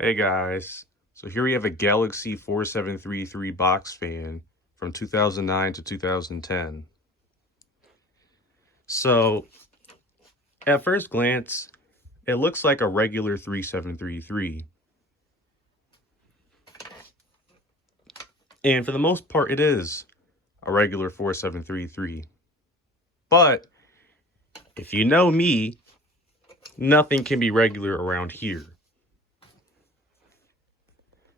Hey guys, so here we have a Galaxy 4733 box fan from 2009 to 2010. So at first glance, it looks like a regular 3733. And for the most part, it is a regular 4733. But if you know me, nothing can be regular around here.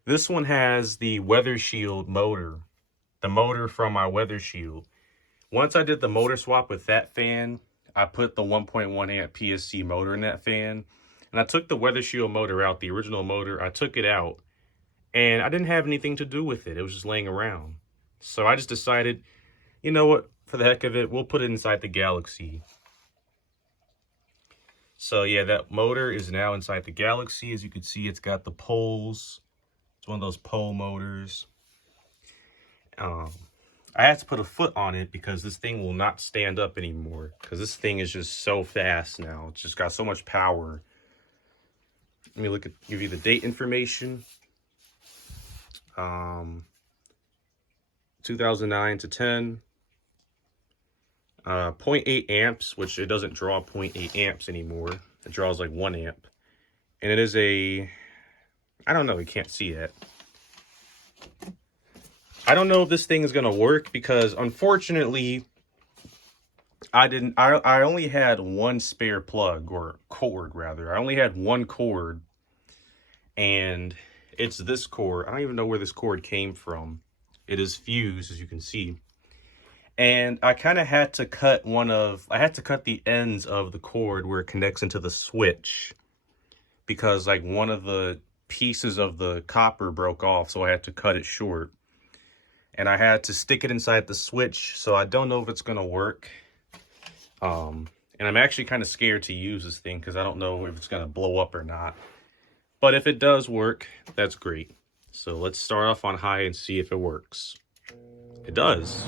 This one has the Weather Shield motor, the motor from my Weather Shield. Once I did the motor swap with that fan, I put the 1.1 amp PSC motor in that fan, and I took the Weather Shield motor out, the original motor, I took it out, and I didn't have anything to do with it. It was just laying around. So I just decided, you know what, for the heck of it, we'll put it inside the Galaxy. So yeah, that motor is now inside the Galaxy. As you can see, it's got the poles. It's one of those pole motors. I had to put a foot on it because this thing will not stand up anymore, because this thing is just so fast now. It's just got so much power. Let me give you the date information. 2009 to 10. 0.8 amps, which it doesn't draw 0.8 amps anymore. It draws like 1 amp. And it is I don't know, you can't see it. I don't know if this thing is gonna work because unfortunately I only had one spare plug, or cord rather. I only had one cord, and it's this cord. I don't even know where this cord came from. It is fused, as you can see. And I kind of had to cut the ends of the cord where it connects into the switch, because like one of the pieces of the copper broke off, so I had to cut it short. And I had to stick it inside the switch, so I don't know if it's gonna work. And I'm actually kind of scared to use this thing because I don't know if it's gonna blow up or not. But if it does work, that's great. So let's start off on high and see if it works. It does.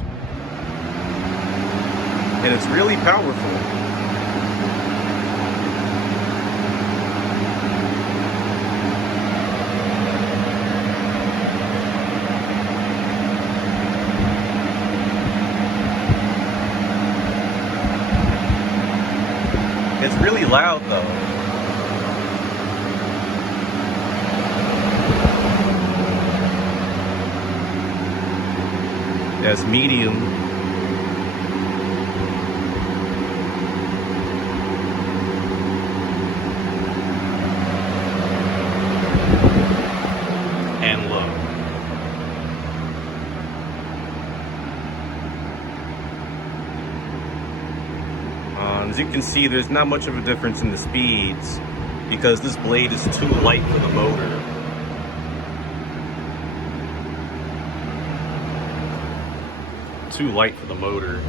And it's really powerful. It's really loud though. That's medium. And low. As you can see, there's not much of a difference in the speeds because this blade is too light for the motor. Too light for the motor.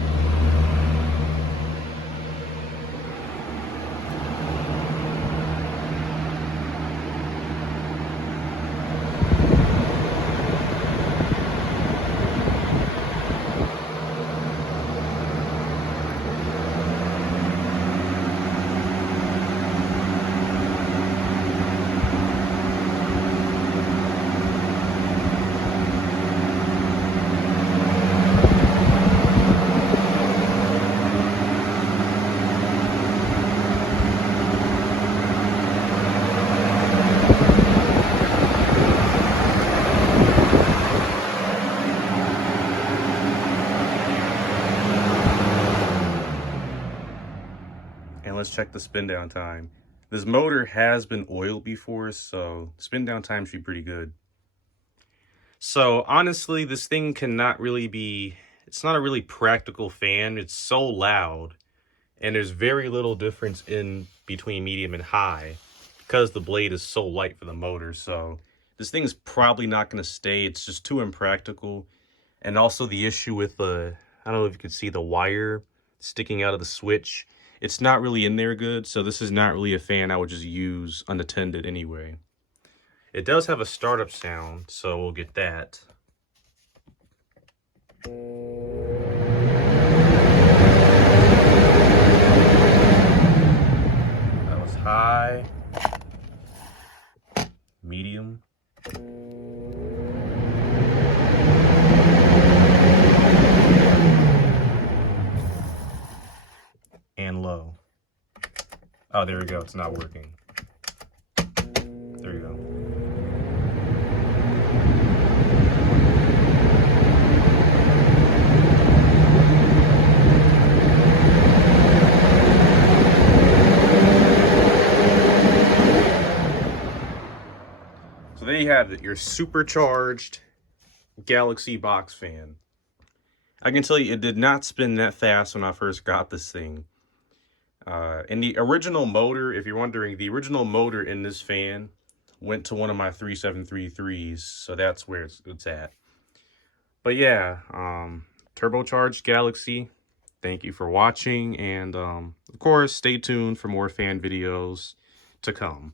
And let's check the spin down time. This motor has been oiled before, so spin down time should be pretty good. So honestly, this thing cannot really be, it's not a really practical fan. It's so loud, and there's very little difference in between medium and high because the blade is so light for the motor. So this thing's probably not going to stay. It's just too impractical. And also the issue with I don't know if you can see the wire sticking out of the switch. It's not really in there good, so this is not really a fan I would just use unattended anyway. It does have a startup sound, so we'll get that. That was high, medium. And low. Oh, there we go. It's not working. There you go. So there you have it, your supercharged Galaxy box fan. I can tell you it did not spin that fast when I first got this thing. And the original motor, if you're wondering, the original motor in this fan went to one of my 3733s, so that's where it's at. But yeah, Turbocharged Galaxy, thank you for watching, and of course, stay tuned for more fan videos to come.